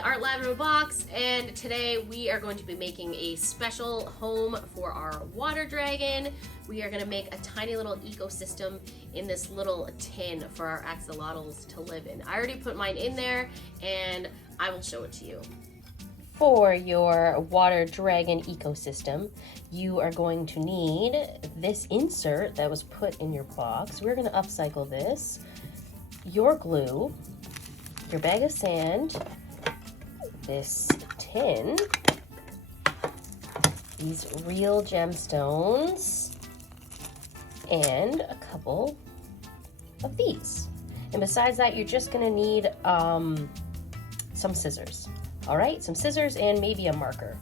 the Art Lab in a Box, and today we are going to be making a special home for our water dragon. We are going to make a tiny little ecosystem in this little tin for our axolotls to live in. I already put mine in there and I will show it to you. For your water dragon ecosystem, you are going to need this insert that was put in your box. We're going to upcycle this, your glue, your bag of sand, this tin, these real gemstones, and a couple of these. And besides that, you're just gonna need some scissors. All right, some scissors and maybe a marker.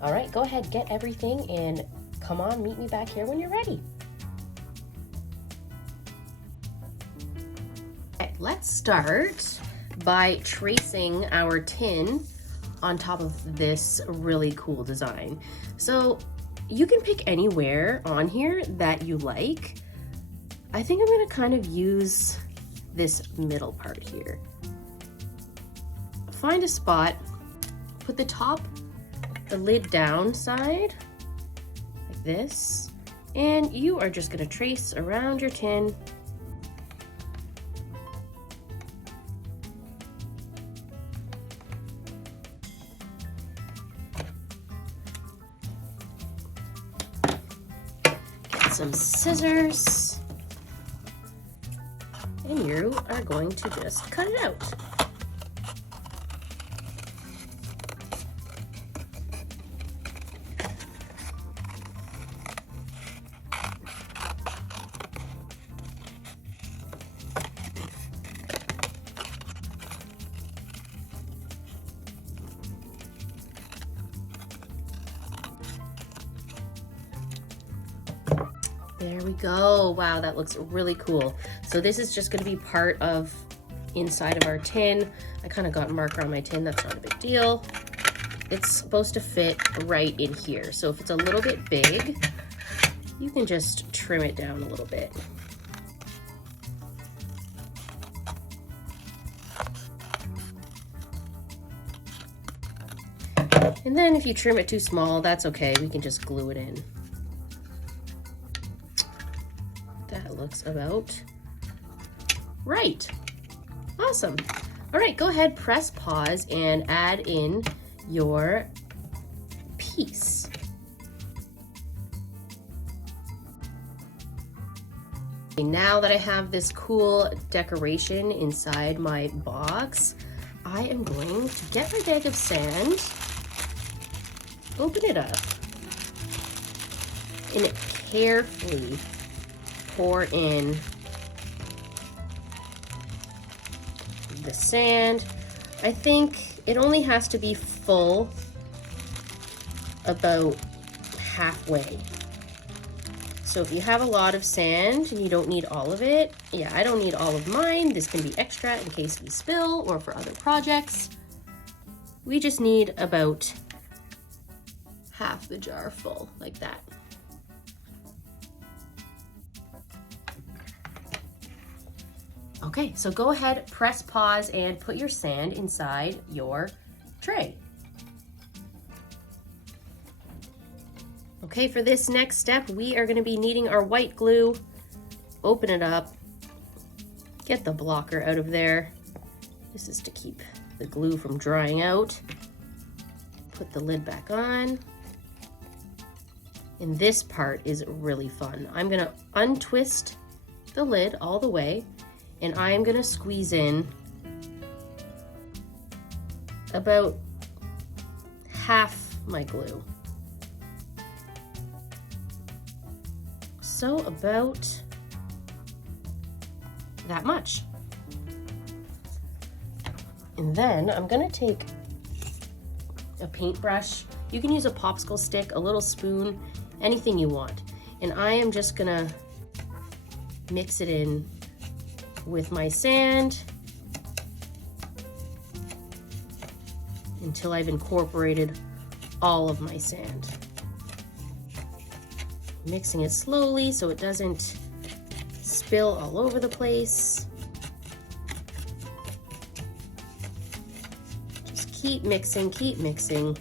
All right, go ahead, get everything, and come on, meet me back here when you're ready. Okay, let's start by tracing our tin on top of this really cool design. So you can pick anywhere on here that you like. I think I'm gonna kind of use this middle part here. Find a spot, put the lid down side like this, and you are just gonna trace around your tin. Some scissors, and you are going to just cut it out. There we go. Wow, that looks really cool. So this is just going to be part of inside of our tin. I kind of got a marker on my tin. That's not a big deal. It's supposed to fit right in here. So if it's a little bit big, you can just trim it down a little bit. And then if you trim it too small, that's okay. We can just glue it in. That looks about right. Awesome. All right, go ahead, press pause and add in your piece. Now that I have this cool decoration inside my box, I am going to get my bag of sand, open it up, and carefully pour in the sand. I think it only has to be full about halfway. So if you have a lot of sand and you don't need all of it, yeah, I don't need all of mine. This can be extra in case we spill or for other projects. We just need about half the jar full, like that. Okay, so go ahead, press pause, and put your sand inside your tray. Okay, for this next step, we are going to be needing our white glue. Open it up, get the blocker out of there. This is to keep the glue from drying out. Put the lid back on. And this part is really fun. I'm going to untwist the lid all the way, and I'm gonna squeeze in about half my glue. So about that much. And then I'm gonna take a paintbrush. You can use a popsicle stick, a little spoon, anything you want. And I am just gonna mix it in with my sand until I've incorporated all of my sand. Mixing it slowly so it doesn't spill all over the place. Just keep mixing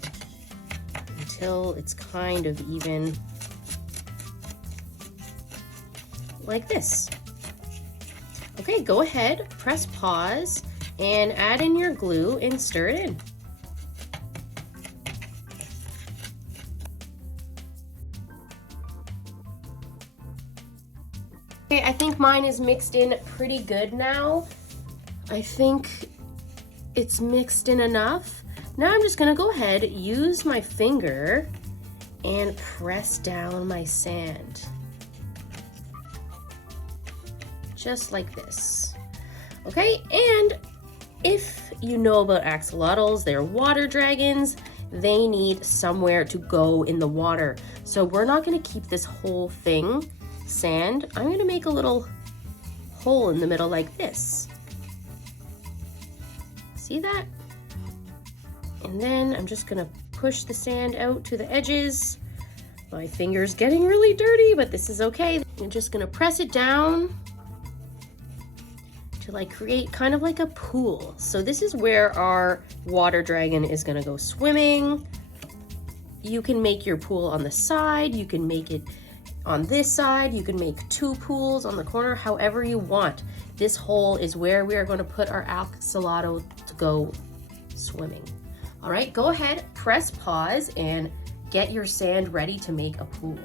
until it's kind of even like this. Okay, go ahead, press pause, and add in your glue and stir it in. Okay, I think mine is mixed in pretty good now. I think it's mixed in enough. Now I'm just gonna go ahead, use my finger, and press down my sand. Just like this. Okay, and if you know about axolotls, they're water dragons, they need somewhere to go in the water. So we're not gonna keep this whole thing sand. I'm gonna make a little hole in the middle like this. See that? And then I'm just gonna push the sand out to the edges. My finger's getting really dirty, but this is okay. I'm just gonna press it down to like create kind of like a pool. So this is where our water dragon is gonna go swimming. You can make your pool on the side, you can make it on this side, you can make two pools on the corner, however you want. This hole is where we are going to put our axolotl to go swimming. All right, go ahead, press pause, and get your sand ready to make a pool.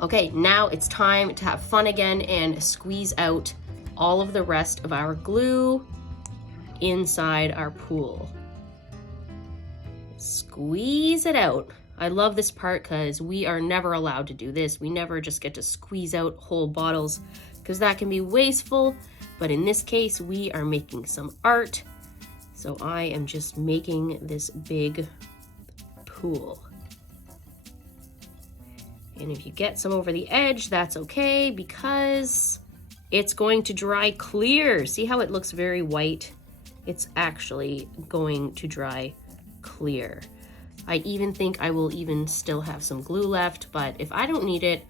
Okay, now it's time to have fun again and squeeze out all of the rest of our glue inside our pool. Squeeze it out. I love this part because we are never allowed to do this. We never just get to squeeze out whole bottles because that can be wasteful. But in this case, we are making some art. So I am just making this big pool. And if you get some over the edge, that's okay because it's going to dry clear. See how it looks very white? It's actually going to dry clear. I even think I will even still have some glue left, but if I don't need it,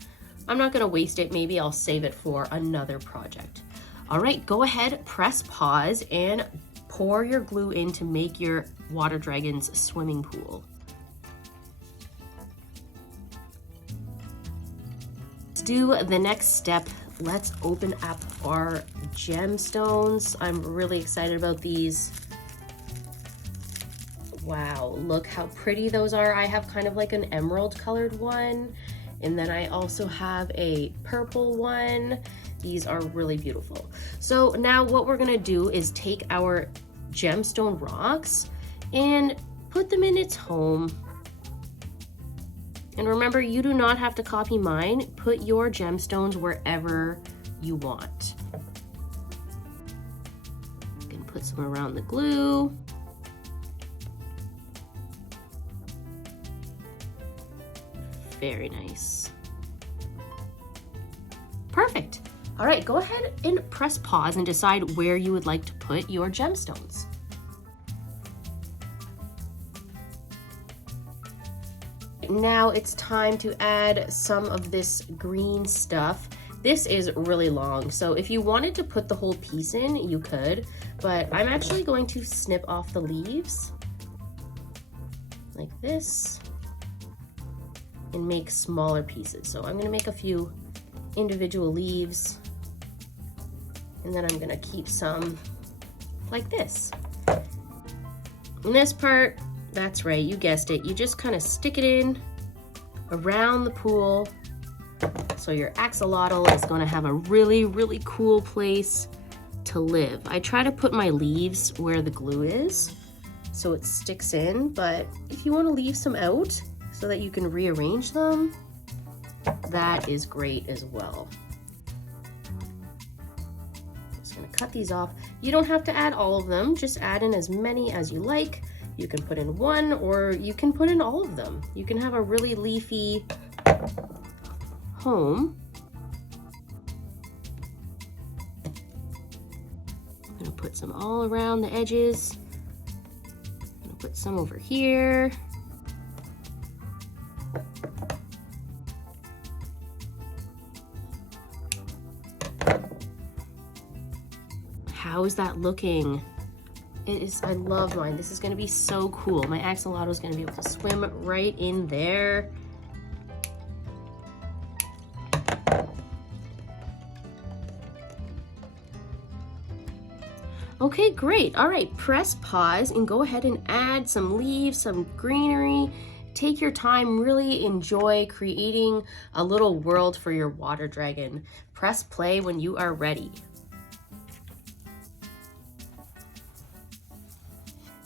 I'm not gonna waste it. Maybe I'll save it for another project. All right, go ahead, press pause, and pour your glue in to make your water dragon's swimming pool. Let's do the next step. Let's open up our gemstones. I'm really excited about these. Wow, look how pretty those are. I have kind of like an emerald colored one, and then I also have a purple one. These are really beautiful. So now what we're gonna do is take our gemstone rocks and put them in its home. And remember, you do not have to copy mine. Put your gemstones wherever you want. You can put some around the glue. Very nice. Perfect. All right, go ahead and press pause and decide where you would like to put your gemstones. Now it's time to add some of this green stuff. This is really long, so if you wanted to put the whole piece in, you could, but I'm actually going to snip off the leaves like this and make smaller pieces. So I'm going to make a few individual leaves, and then I'm going to keep some like this. And this part, that's right, you guessed it, you just kind of stick it in around the pool, so your axolotl is going to have a really, really cool place to live. I try to put my leaves where the glue is so it sticks in, but if you want to leave some out so that you can rearrange them, that is great as well. I'm just going to cut these off. You don't have to add all of them, just add in as many as you like. You can put in one, or you can put in all of them. You can have a really leafy home. I'm gonna put some all around the edges. I'm gonna put some over here. how is that looking? It is, I love mine. This is gonna be so cool. My axolotl is gonna be able to swim right in there. Okay, great. All right, press pause and go ahead and add some leaves, some greenery. Take your time, really enjoy creating a little world for your water dragon. Press play when you are ready.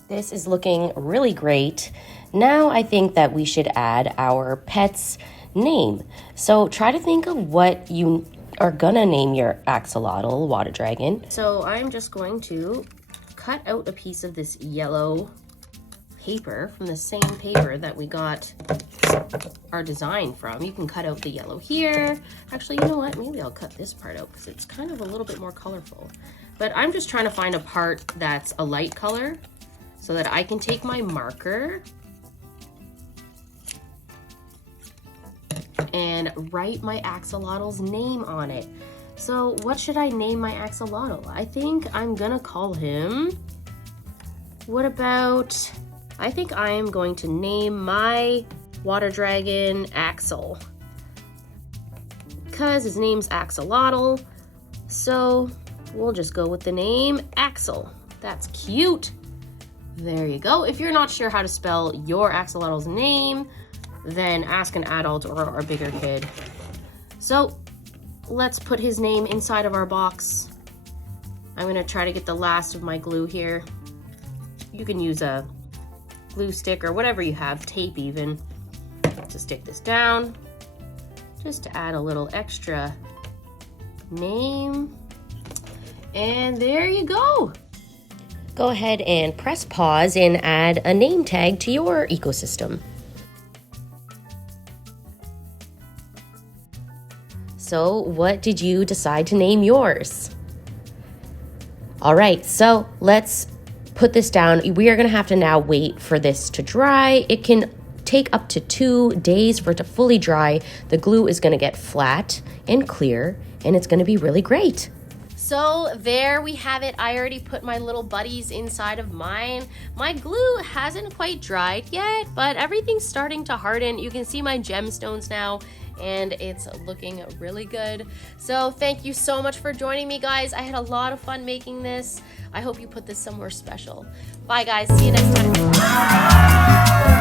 This is looking really great. Now I think that we should add our pet's name. So try to think of what you are gonna name your axolotl water dragon. So I'm just going to cut out a piece of this yellow paper from the same paper that we got our design from. You can cut out the yellow here. Actually, you know what? Maybe I'll cut this part out because it's kind of a little bit more colorful. But I'm just trying to find a part that's a light color so that I can take my marker and write my axolotl's name on it. So what should I name my axolotl? I think I'm gonna call him, I think I am going to name my water dragon Axel, because his name's Axolotl, so we'll just go with the name Axel. That's cute. There you go. If you're not sure how to spell your axolotl's name, then ask an adult or a bigger kid. So let's put his name inside of our box. I'm gonna try to get the last of my glue here. You can use a glue stick or whatever you have, tape even, to stick this down, just to add a little extra name. And there you go. Go ahead and press pause and add a name tag to your ecosystem. So what did you decide to name yours? All right, so let's put this down. We are gonna have to now wait for this to dry. It can take up to 2 days for it to fully dry. The glue is gonna get flat and clear, and it's gonna be really great. So there we have it. I already put my little buddies inside of mine. My glue hasn't quite dried yet, but everything's starting to harden. You can see my gemstones now, and it's looking really good. So thank you so much for joining me, guys. I had a lot of fun making this. I hope you put this somewhere special. Bye, guys. See you next time.